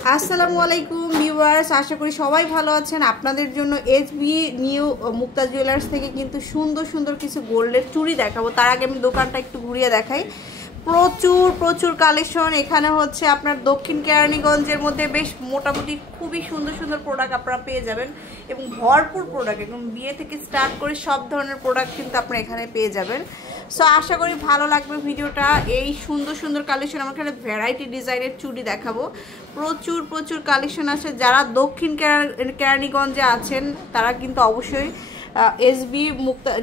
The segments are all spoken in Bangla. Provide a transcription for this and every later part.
আসসালামু আলাইকুম ভিউয়ার্স, আশা করি সবাই ভালো আছেন। আপনাদের জন্য এসবি নিউ মুক্তা জুয়েলার্স থেকে কিন্তু সুন্দর সুন্দর কিছু গোল্ডের চুড়ি দেখাবো। তার আগে আমি দোকানটা একটু ঘুরিয়ে দেখাই। প্রচুর প্রচুর কালেকশন এখানে হচ্ছে আপনার দক্ষিণ কেরানীগঞ্জের মধ্যে বেশ মোটামুটি খুবই সুন্দর সুন্দর প্রোডাক্ট আপনারা পেয়ে যাবেন এবং ভরপুর প্রোডাক্ট, একদম বিয়ে থেকে স্টার্ট করে সব ধরনের প্রোডাক্ট কিন্তু আপনারা এখানে পেয়ে যাবেন। সো আশা করি ভালো লাগবে ভিডিওটা। এই সুন্দর সুন্দর কালেকশন আমার এখানে ভ্যারাইটি ডিজাইনের চুড়ি দেখাবো। প্রচুর প্রচুর কালেকশন আছে। যারা দক্ষিণ কেরানীগঞ্জে আছেন তারা কিন্তু অবশ্যই এসবি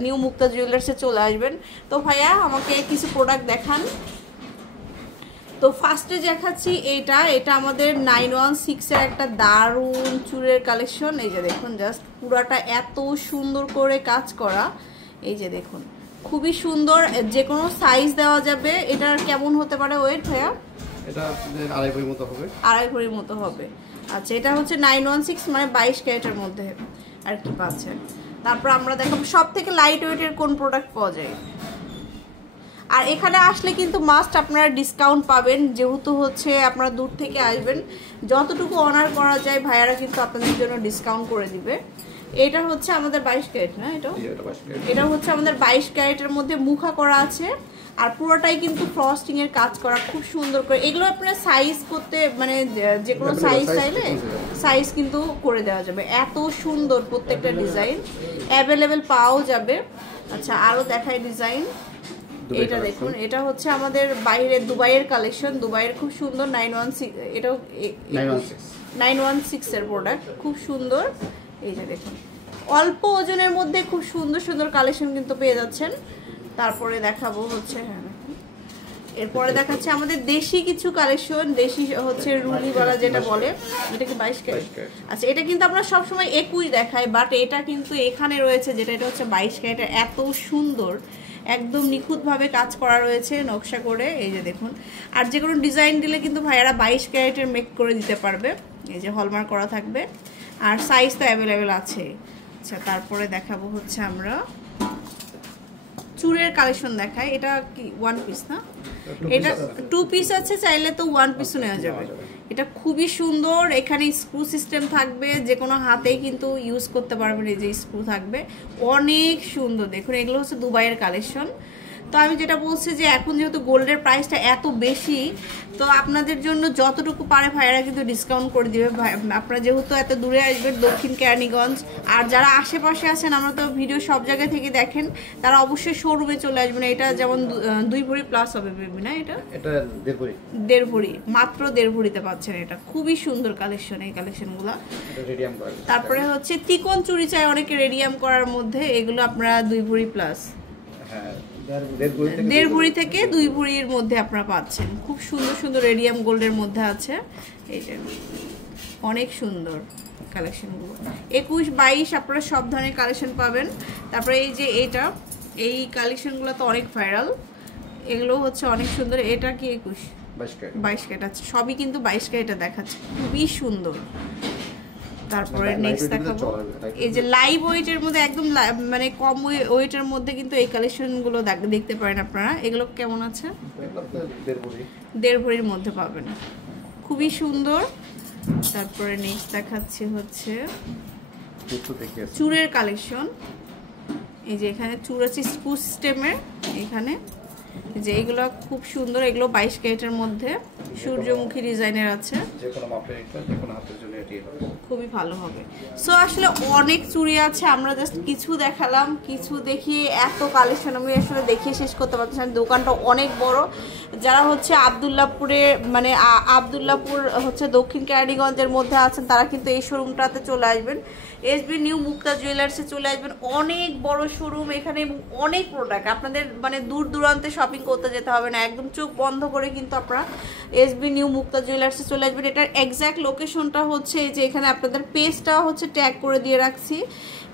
নিউ মুক্তা জুয়েলার্সে চলে আসবেন। তো ভাইয়া আমাকে কিছু প্রোডাক্ট দেখান। তো ফার্স্টে দেখাচ্ছি এটা আমাদের 916-এর একটা দারুণ চুড়ের কালেকশন। এই যে দেখুন, জাস্ট পুরাটা এত সুন্দর করে কাজ করা। এই যে দেখুন, খুবই সুন্দর, যে কোনো সাইজ দেওয়া যাবে। এটার কেমন হতে পারে ওয়েট ভাইয়া? এটা 2.5 ভরির মতো হবে। 2.5 ভরির মতো হবে। আচ্ছা, এটা হচ্ছে 916 মানে 22 ক্যারেটের মধ্যে আর কি পাচ্ছেন। তারপর আমরা দেখাবো সব থেকে লাইট ওয়েটের কোন প্রোডাক্ট পাওয়া যায়। আর এখানে আসলে কিন্তু মাস্ট আপনারা ডিসকাউন্ট পাবেন, যেহেতু হচ্ছে আপনারা দূর থেকে আসবেন। যতটুকু অনার করা যায় ভাইয়ারা কিন্তু আপনাদের জন্য ডিসকাউন্ট করে দিবে। এটা হচ্ছে আমাদের 22 ক্যারেট না? এটা হচ্ছে আমাদের 22 ক্যারেটের মধ্যে মুখা করা আছে আর পুরোটাই কিন্তু ফ্রস্টিং এর কাজ করা খুব সুন্দর করে। এগুলো আপনারা সাইজ করতে মানে যে কোনো সাইজ চাইলে সাইজ কিন্তু করে দেওয়া যাবে। এত সুন্দর প্রত্যেকটা ডিজাইন অ্যাভেলেবেল পাওয়া যাবে। আচ্ছা, আরও দেখাই ডিজাইন। এটা দেখুন, এটা হচ্ছে আমাদের বাইরের দুবাইয়ের কালেকশন। দুবাইয়ের খুব সুন্দর 916, এটাও 916 এর প্রোডাক্ট, খুব সুন্দর। এই যে দেখুন, অল্প ওজনের মধ্যে খুব সুন্দর সুন্দর কালেকশন কিন্তু পেয়ে যাচ্ছেন। তারপরে দেখাবো হচ্ছে এরপরে দেখাচ্ছে আমাদের দেশি কিছু কালেকশন। দেশি হচ্ছে রুলিওয়ালা যেটা বলে, এটা কি 22 ক্যারেট? আচ্ছা, এটা কিন্তু আমরা সবসময় 21 দেখাই, বাট এটা কিন্তু এখানে রয়েছে যেটা, এটা হচ্ছে 22 ক্যারেট। এত সুন্দর, একদম নিখুঁতভাবে কাজ করা রয়েছে নকশা করে। এই যে দেখুন, আর যে কোনো ডিজাইন দিলে কিন্তু ভাইয়ারা 22 ক্যারেটের মেক করে দিতে পারবে। এই যে হলমার্ক করা থাকবে আর সাইজ তো অ্যাভেলেবেল আছে। আচ্ছা, তারপরে দেখাবো হচ্ছে আমরা চুড়ের কালেকশন দেখাই। এটা কি 1 পিস না? এটা 2 পিস আছে, চাইলে তো 1 পিসও নেওয়া যাবে। এটা খুবই সুন্দর। এখানে স্ক্রু সিস্টেম থাকবে, যে কোনো হাতেই কিন্তু ইউজ করতে পারবেন। এই যে স্ক্রু থাকবে, অনেক সুন্দর। দেখুন, এগুলো হচ্ছে দুবাইয়ের কালেকশন। তো আমি যেটা বলছি যে এখন যেহেতু গোল্ডের প্রাইসটা এত বেশি, তো আপনাদের জন্য যতটুকু পারে ভাইয়েরা কিন্তু ডিসকাউন্ট করে দিবে। আপনারা যেহেতু এত দূরে আসবেন দক্ষিণ কেরানীগঞ্জ, আর যারা আশেপাশে আছেন, আমরা তো ভিডিও সব জায়গা থেকে দেখেন, তারা অবশ্যই শোরুমে চলে আসবেন। এটা যেমন 2 ভরি প্লাস হবে বেবি না? এটা 1.5 ভরি, মাত্র 1.5 ভরিতে পাচ্ছেন। এটা খুবই সুন্দর কালেকশন, এই কালেকশনগুলো। তারপরে হচ্ছে তিকোন চুড়ি চাই অনেকে রেডিয়াম করার মধ্যে, এগুলো আপনারা 2 ভরি প্লাস, 1.5 ভরি থেকে 2 ভরির মধ্যে আপনারা পাচ্ছেন। খুব সুন্দর সুন্দর রেডিয়াম গোল্ডের মধ্যে আছে। এই যে অনেক সুন্দর কালেকশনগুলো, 21, 22 আপনারা সব ধরনের কালেকশন পাবেন। তারপরে এই যে এই কালেকশনগুলো তো অনেক ভাইরাল, এগুলো হচ্ছে অনেক সুন্দর। এটা কি 22 ক্যারেট আছে, সবই কিন্তু 22 ক্যারেট দেখাচ্ছে, খুবই সুন্দর। তারপরে নেক্সট দেখাবো এই যে লাইভ ওয়েটের মধ্যে, একদম মানে কম ওয়েটের মধ্যে কিন্তু এই কালেকশনগুলো দেখতে পারেন আপনারা। এগুলো কেমন আছে? 1.5 ভরির মধ্যে পাবেন, খুবই সুন্দর। তারপরে নেক্সট দেখাচ্ছি হচ্ছে চুড়ের কালেকশন। এই যে এখানে চুড় আছে স্ক্রু সিস্টেমের, এখানে যে এগুলো খুব সুন্দর। এগুলো 22 ক্যারেটের মধ্যে সূর্যমুখী ডিজাইনের আছে, খুবই ভালো হবে। সো আসলে অনেক চুড়ি আছে, আমরা জাস্ট কিছু দেখালাম, কিছু দেখিয়ে এত কালেকশন আমি আসলে দেখিয়ে শেষ করতে পারতেছি না। দোকানটা অনেক বড়। যারা হচ্ছে আবদুল্লাপুরে মানে আবদুল্লাপুর হচ্ছে দক্ষিণ কেরানীগঞ্জের মধ্যে আছেন, তারা কিন্তু এই শোরুমটাতে চলে আসবেন। এসবি নিউ মুক্তা জুয়েলার্সে চলে আসবেন। অনেক বড় শোরুম এখানে, অনেক প্রোডাক্ট। আপনাদের মানে দূর দূরান্তে শপিং করতে যেতে হবে না, একদম চোখ বন্ধ করে কিন্তু আপনারা এসবি নিউ মুক্তা জুয়েলার্সে চলে আসবেন। এটার এক্স্যাক্ট লোকেশনটা হচ্ছে এই যে এখানে আপনাদের পেজটা হচ্ছে ট্যাগ করে দিয়ে রাখছি।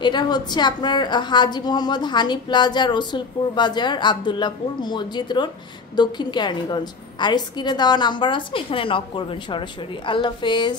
এটা হচ্ছে আপনার হাজি মোহাম্মদ হানি প্লাজা, রসুলপুর বাজার, আবদুল্লাপুর, মসজিদ রোড, দক্ষিণ কেরানীগঞ্জ। আর স্ক্রিনে দেওয়া নাম্বার আছে, এখানে নক করবেন সরাসরি। আল্লাহ হাফেজ।